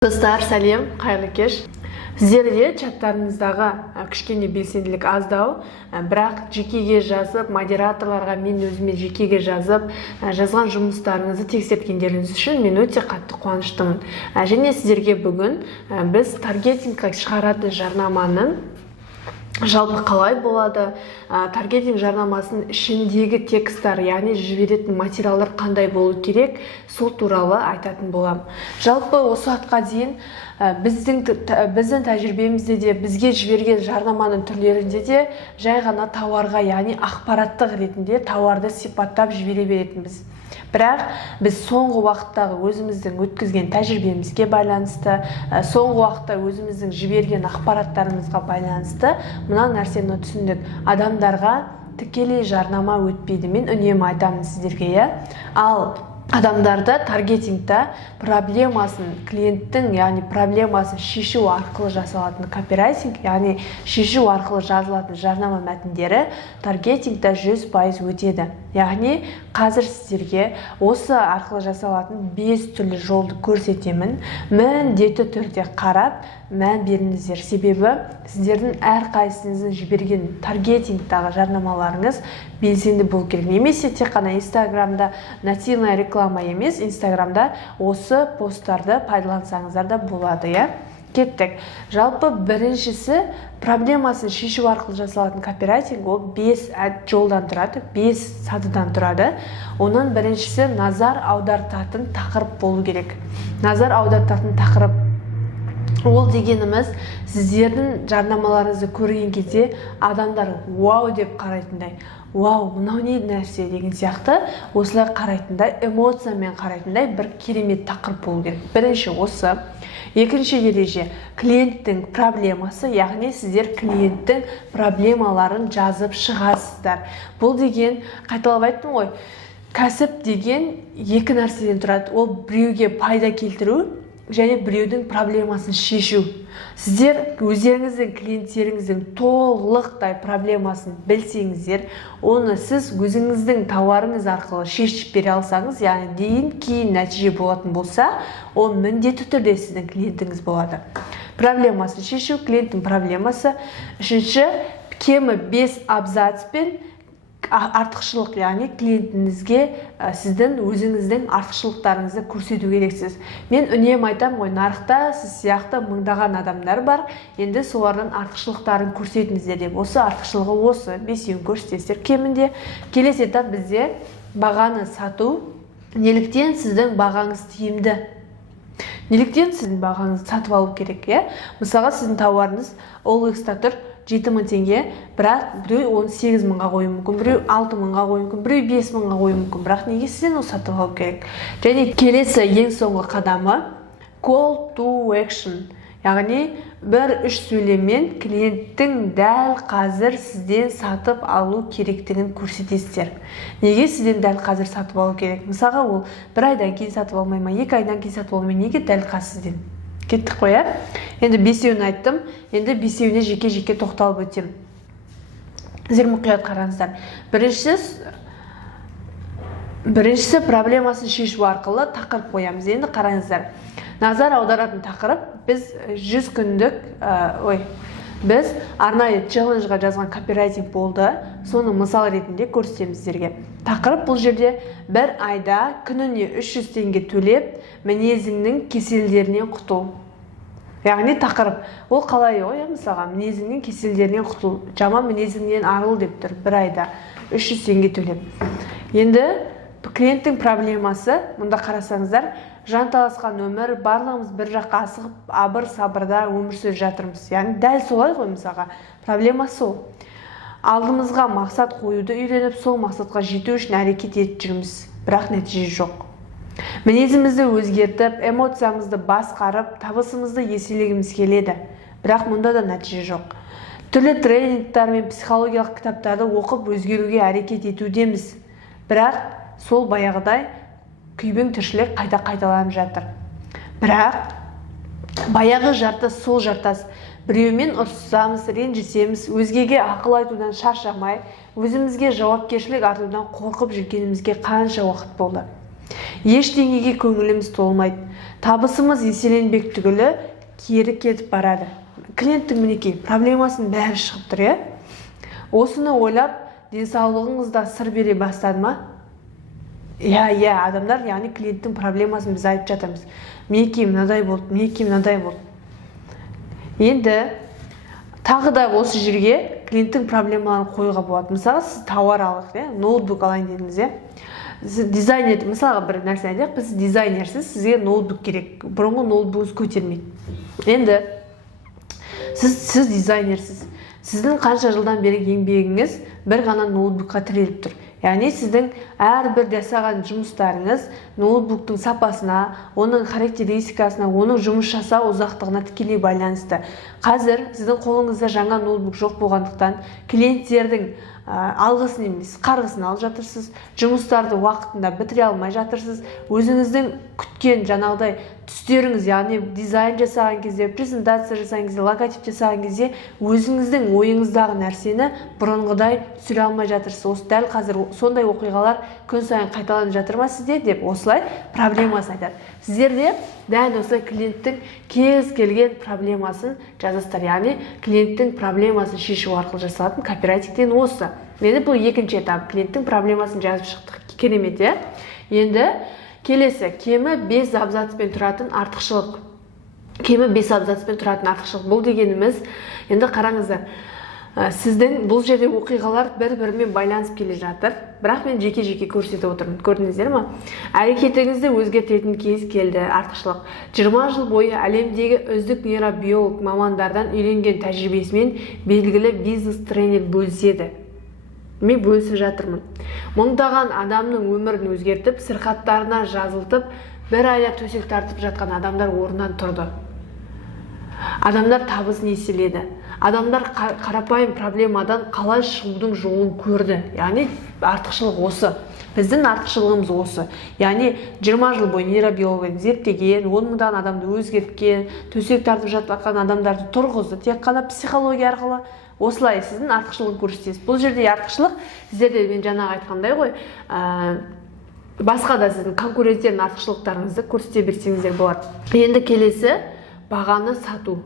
Достар, сәлем, қайырлы кеш. Сіздерде чаттарыңыздағы кішкене белсенділік аздау, бірақ жекеге жазып, модераторларға мен өзіме жекеге жазып, жазған жұмыстарыңызды тексерткендеріңіз үшін мен өте қатты қуаныштымын. Және сіздерге бүгін біз таргетингқа шығаратын жарнаманың жалпы қалай болады, таргетинг жарнамасының ішіндегі тексттер, яғни жіберетін материалдар қандай болу керек, сол туралы айтатын боламын. Жалпы осы уақытқа дейін біздің тәжірибемізде де, бізге жіберген жарнаманың түрлерінде де жай ғана тауарға, яғни ақпараттық ретінде тауарды сипаттап жібере беретінбіз. Бірақ біз соңғы уақыттағы өзіміздің өткізген тәжірибемізге байланысты, соңғы уақытта өзіміздің жіберген ақпараттарымызға байланысты мына нәрсені түсіндік. Адамдарға тікелей жарнама өтпейді. Мен үнемі айтамын сіздерге, ал адамдарды таргетингта проблемасын, клиенттің, яғни проблемасын шешу арқылы жасалатын копирайтинг, яғни шешу арқылы жазылатын жарнама мәтіндері таргетингта 100% өтеді. Яғни қазір сіздерге осы арқылы жасалатын 5 түрлі жолды көрсетемін. Міндетті түрде қарап, мән беріңіздер. Себебі сіздердің әрқайсыңыздың жіберген таргетингтағы жарнамаларыңыз белсенді болу керек. Немесе тек қана Инстаграмда нативная реклама емес, Инстаграмда осы посттарды пайдалансаңыздар да болады, Кеттік. Жалпы біріншісі проблемасын шешу арқылы жасалатын копирайтинг, ол 5 жолдан тұрады, 5 сатыдан тұрады. Оның біріншісі назар аудартатын тақырып болу керек. Назар аудартатын тақырып ол дегеніміз, сіздердің жарнамаларыңызды көрген кезде адамдар вау деп қарайтындай, вау, мынау не нәрсе деген сияқты, осылай қарайтындай, эмоциямен қарайтындай бір керемет тақырып болу керек. Бірінші осы. Екінші ереже, клиенттің проблемасы, яғни сіздер клиенттің проблемаларын жазып шығасыздар. Бұл деген, қайталап айттым ғой, кәсіп деген екі нәрседен тұрады. Ол біреуге пайда келтіру және біреудің проблемасын шешу. Сіздер өздеріңіздің клиенттеріңіздің толықтай проблемасын білсеңіздер, оны сіз өзіңіздің тауарыңыз арқылы шешіп бере алсаңыз, яғни кейін нәтиже болатын болса, ол міндетті түрде сіздің клиентіңіз болады. Проблемасын шешу, клиенттің проблемасы. Үшінші, кемі 5 абзацпен артықшылық, яғни клиентіңізге сіздің өзіңіздің артықшылықтарыңызды көрсету керексіз. Мен үнемі айтамын ғой, нарықта сіз сияқты мыңдаған адамдар бар, енді солардың артықшылықтарын көрсетіңіздер деп. Осы артықшылығы осы, 5-еуін көрсетесіздер кемінде. Келесі этап бізде бағаны сату. Неліктен сіздің бағаңыз тиімді? Неліктен сіздің бағаңызды сатып алу керек? Мысалға, сіздің тауарыңыз OLX-та тұр 7.000 теңге, бірақ біреу 18 мыңға қою мүмкін, біреу 6 мыңға қою мүмкін, біреу 5 мыңға қою мүмкін, бірақ неге сізден ол сатып алу керек? Және келесі ең соңғы қадамы call to action, яғни бір үш сөйлеммен клиенттің дәл қазір сізден сатып алу керектігін көрсетесіздер. Неге сізден дәл қазір сатып алу керек? Мысалға, ол бір айдан кейін сатып алмай ма, 2 айдан кейін сатып алмай, неге дәл қазір сізден? Кеттік қой, Енді 5-еуін айттым, енді 5-еуіне жеке-жеке тоқталып өтем. Сіздер мұқият қараңыздар. Біріншісі проблемасын шешу арқылы тақырып қоямыз. Енді қараңыздар. Назар аударатын тақырып, біз 100 күндік, біз арнайы челленджға жазған копирайтинг болды. Соны мысал ретінде көрсетеміз сіздерге. Тақырып бұл жерде бір айда күніне 300 теңге төлеп, мінезіңнің кеселдерінен құтыл. Яғни тақырып, ол қалай мысалға, мінезіңнің кеселдерінен құтыл, жаман мінезіңнен арыл деп тұр, бір айда 300 теңге төлеп. Енді клиенттің проблемасы, мұнда қарасаңыздар, жанталасқан өмір, барлығымыз бір жаққа асығып, абыр-сабырда өмір сүріп жатырмыз. Яғни дәл солай ғой, мысалға, проблемасы ол. Алдымызға мақсат қоюды үйреніп, сол мақсатқа жету үшін әрекет етіп жүрміз, бірақ нәтиже жоқ. Мінезімізді өзгертіп, эмоциямызды басқарып, табысымызды еселегіміз келеді, бірақ мұнда да нәтиже жоқ. Түрлі тренингтер мен психологиялық кітаптарды оқып өзгеруге әрекет етудеміз, бірақ сол баяғыдай күйбең тіршілік қайта қайталанып жатыр. Бірақ баяғы жартас сол жартас. Біреумен ұрсысамыз, ренжісеміз, өзгеге ақыл айтудан шаршамай, өзімізге жауапкершілік артудан қорқып жүргенімізге қанша уақыт болды. Ештеңеге көңіліміз толмайды. Табысымыз еселенбек түгілі кері кетіп барады. Клиенттің мінекей проблемасының бәрі шығып тұр, иә? Осыны ойлап, денсаулығыңызда сыр бере бастады ма? Иә, адамдар, яғни клиенттің проблемасын біз айтып жатырмыз. Менекей мынадай болды. Енді тағы да осы жерге клиенттің проблемаларын қоюға болады. Мысалы, сіз тауар алдық, ноутбук алайын дедіңіз, дизайнер, мысалға бір нәрсе айтайық, біз дизайнерсіз, сізге ноутбук керек. Бұрынғы ноутбугыңыз көтермейді. Енді сіз дизайнерсіз. Сіздің қанша жылдан бері еңбегіңіз бір ғана ноутбукқа тіреліп тұр. Яғни сіздің әрбір жасаған жұмыстарыңыз ноутбуктың сапасына, оның характеристикасына, оның жұмыс жасау ұзақтығына тікелей байланысты. Қазір сіздің қолыңызда жаңа ноутбук жоқ болғандықтан клиенттердің алғысын емес, қарғысын алып жатырсыз, жұмыстарды уақытында бітіре алмай жатырсыз, өзіңіздің күткен жаңағыдай түстеріңіз, яғни дизайн жасаған кезде, презентация жасаған кезде, логотип жасаған кезде өзіңіздің ойыңыздағы нәрсені бұрынғыдай түсіре алмай жатырсыз. Осы дәл қазір сондай оқиғалар күн сайын қайталанып жатыр ма сізде деп осылай проблемасын айтады. Сіздерде дәл осы клиенттің кез келген проблемасын жазасыздар, яғни клиенттің проблемасын шешу арқылы жасалатын копирайтинг деген осы. Енді бұл екінші этап, клиенттің проблемасын жазып шықтық. Керемет, Енді келесі, кемі 5 абзацпен тұратын артықшылық. Бұл дегеніміз, енді қараңыздар, сіздің бұл жерде оқиғалар бір-бірімен байланысып келе жатыр, бірақ мен жеке-жеке көрсетіп отырмын. Көрдіңіздер ме? Әрекетіңізді өзгертетін кез келді, артықшылық. 20 жыл бойы әлемдегі үздік нейробиолог мамандардан үйренген тәжірибесімен белгілі бизнес-тренер бөліседі. Мен бөлісіп жатырмын. Мыңдаған адамның өмірін өзгертіп, сырқаттарына жазылтып, бір айда төсек тартып жатқан адамдар орнынан тұрды. Адамдар табысын еселеді. Адамдар қарапайым проблемадан қалай шығудың жолын көрді. Яғни артықшылық осы. Біздің артықшылығымыз осы. Яғни 20 жыл бойы нейробиология зерттеген, 10 мыңдаған адамды өзгерткен, төсек тартып жатқан адамдарды тұрғызды, тек қана психология арқылы. Осылай сіздің артықшылығын көрсетесіз. Бұл жерде артықшылық, сіздерде мен жаңағы айтқандай ғой, басқа да сіздің конкуренттердің артықшылықтарыңызды көрсете берсеңіздер болады. Енді келесі, бағаны сату.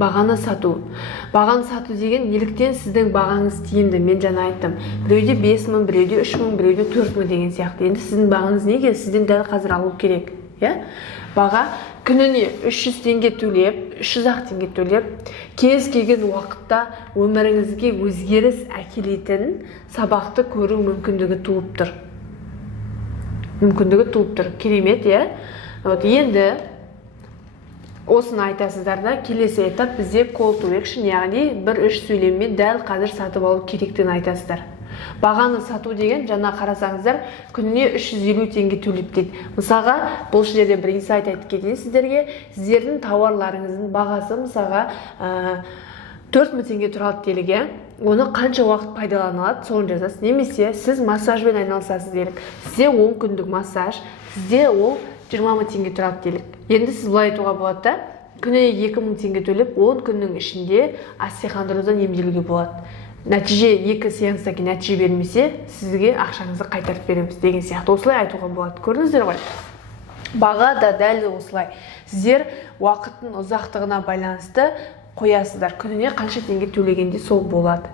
Бағаны сату деген неліктен сіздің бағаңыз тиімді? Мен жаңа айттым. Біреуде 5 мың, біреуде 3 мың, біреуде 4 мың деген сияқты. Енді сіздің бағаңыз неге? Сізден дәл қазір алу керек. Баға күніне 300 теңге төлеп, 300 теңге төлеп, кез келген уақытта өміріңізге өзгеріс әкелетін сабақты көру мүмкіндігі туып тұр. Керемет, Енді осыны айтасыздар да, келесі этап бізде call to action, яғни бір үш сөйлеммен дәл қазір сатып алу керектігін айтасыздар. Бағаны сату деген, жаңа қарасаңыздар, күніне 350 теңге төлеп дейді. Мысалға, бұл жерде бір инсайт айтып кетейін сіздерге. Сіздердің тауарларыңыздың бағасы мысалға 4000 теңге тұрады делік, оны қанша уақыт пайдаланылады, соны жазасыз. Немесе сіз массажбен айналысасыз делік. Сізде 10 күндік массаж, сізде ол 20 мың теңге тұрады делік. Енді сіз бұлай айтуға болады да, күніне 2000 теңге төлеп, 10 күннің ішінде остеохондроздан емделуге болады. Нәтиже 2 сеанстан кейін нәтиже бермесе, сізге ақшаңызды қайтарып береміз деген сияқты. Осылай айтуға болады. Көрдіңіздер ғой? Баға да дәл осылай. Сіздер уақыттың ұзақтығына байланысты қоясыздар. Күніне қанша теңге төлегенде сол болады.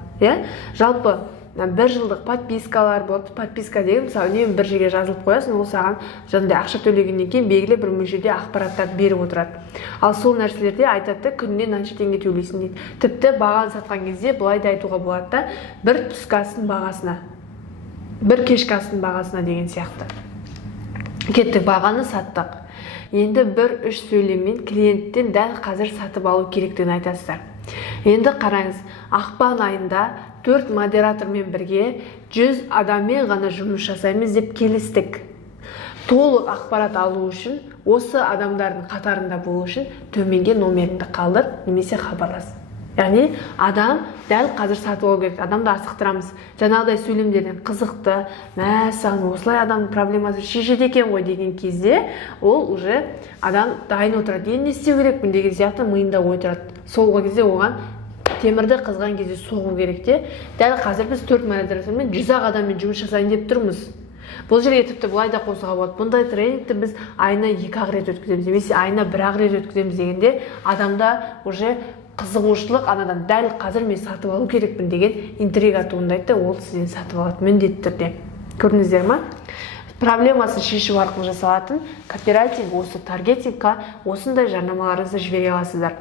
Жалпы бір жылдық подпискалар болады. Подписка деген, мысалы, үнемі бір жерге жазылып қоясың, ол саған жаңағыдай ақша төлегеннен кейін белгілі бір мөлшерде ақпараттар беріп отырады. Ал сол нәрселерде айтады, күніне қанша теңге төлейсің дейді. Тіпті бағаны сатқан кезде былай да айтуға болады да, бір түскі астың бағасына, бір кешкі астың бағасына деген сияқты. Кеттік, бағаны саттық. Енді бір үш сөйлеммен клиенттен дәл қазір сатып алу керектігін айтасыздар. Енді қараңыз, ақпан айында 4 модератормен бірге 100 адаммен ғана жұмыс жасаймыз деп келістік. Толық ақпарат алу үшін, осы адамдардың қатарында болу үшін төменге номеріңді қалдыр, немесе хабарлас. Яғни адам дәл қазір сатып алу керек. Адамды асықтырамыз. Жаңағыдай сөйлемдерден қызықты, саған осылай адамның проблемасын шешеді екен ғой деген кезде, ол уже адам дайын отырады. Енді не істеу керекпін деген сияқты миында ой тұрады. Сол кезде оған темірді қызған кезде соғу керек те. Дәл қазір біз 4 модератормен 100 адаммен жұмыс жасайын деп тұрмыз. Бұл жерге тіпті былай да қосуға болады. Бұндай тренингті біз айына 2-ақ рет өткіземіз, немесе айына 1-ақ рет өткіземіз дегенде адамда уже қызығушылық, анадан дәл қазір мен сатып алу керекпін деген интрига туындайды, ол сізден сатып алады міндетті түрде. Көрдіңіздер ма? Проблемасын шешу арқылы жасалатын копирайтинг, осы таргетингқа осындай жарнамаларыңызды жібере аласыздар.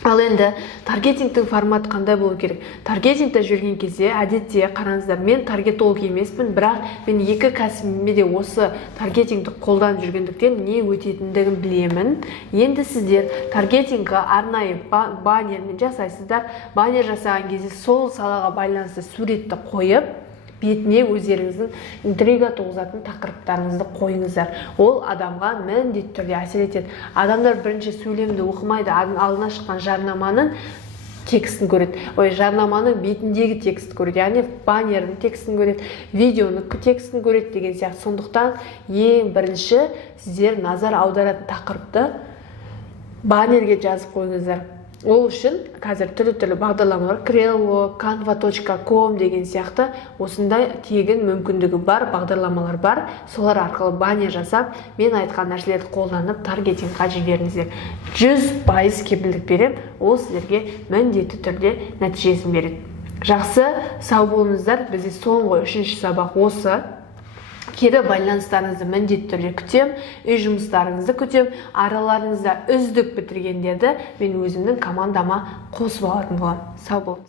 Ал енді таргетингтің форматы қандай болу керек? Таргетингте жүрген кезде әдетте қараңыздар, мен таргетолог емеспін, бірақ мен екі кәсібіме де осы таргетингті қолданып жүргендіктен не өтетіндігін білемін. Енді сіздер таргетингқа арнайы баннермен жасайсыздар. Баннер жасаған кезде сол салаға байланысты суретті қойып, бетіне өздеріңіздің интрига туғызатын тақырыптарыңызды қойыңыздар. Ол адамға міндетті түрде әсер етеді. Адамдар бірінші сөйлемді оқымайды, алдына шыққан жарнаманың текстін көреді. Жарнаманың бетіндегі текстін көреді, яғни баннердің текстін көреді, видеоның текстін көреді деген сияқты. Сондықтан ең бірінші сіздер назар аударатын тақырыпты баннерге жазып қойыңыздар. Ол үшін қазір түрлі бағдарламалар, Krello, Canva.com деген сияқты осындай тегін мүмкіндігі бар бағдарламалар бар. Солар арқылы баннер жасап, мен айтқан нәрселерді қолданып таргетингқа жіберіңіздер. 100% кепілдік берем, ол сіздерге міндетті түрде нәтижесін береді. Жақсы, сау болыңыздар. Бізде соңғы 3-ші сабақ осы. Кері байланыстарыңызды міндетті түрде күтем, үй жұмыстарыңызды күтем, араларыңызда үздік бітіргендерді мен өзімнің командама қосып алатын боламын. Сау болыңыз.